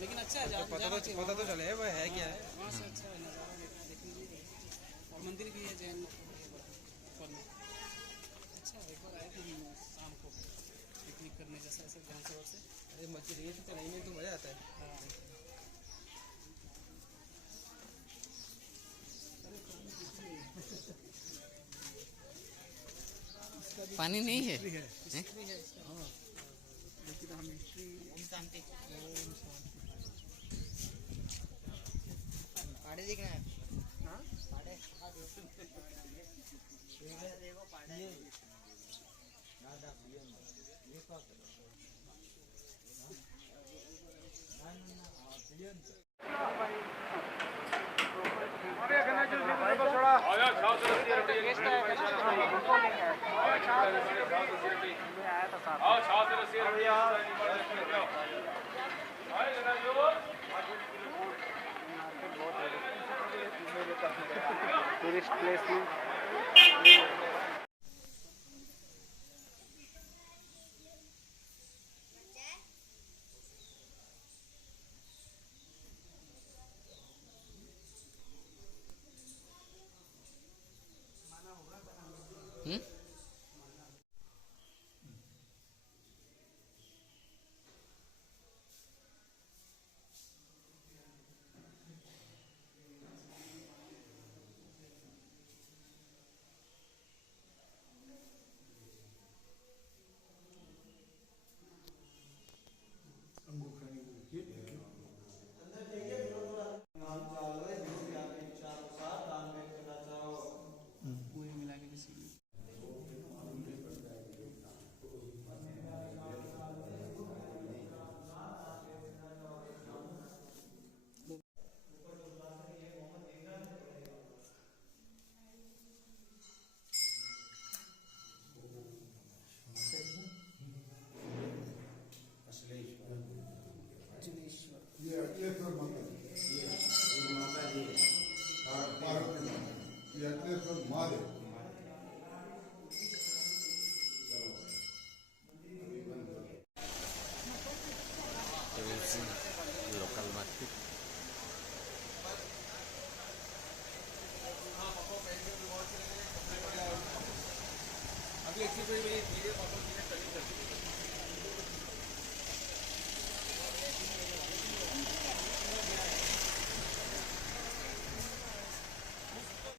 लेकिन अच्छा है, पता तो चले वह है क्या है। वहाँ से अच्छा है नज़ारा देखने के और मंदिर भी है जैन ऊपर में। अच्छा एक बार आए थे हम शाम को पिकनिक करने जैसा ऐसे डांसर से। अरे मस्जिद ये तो नहीं में तो मज़ा आता है। हाँ पानी नहीं है, हिस्ट्री है हाँ, लेकिन हम हिस्ट्री शांति पाड़े देखना है। हाँ पाड़े टूरिस्ट प्लेस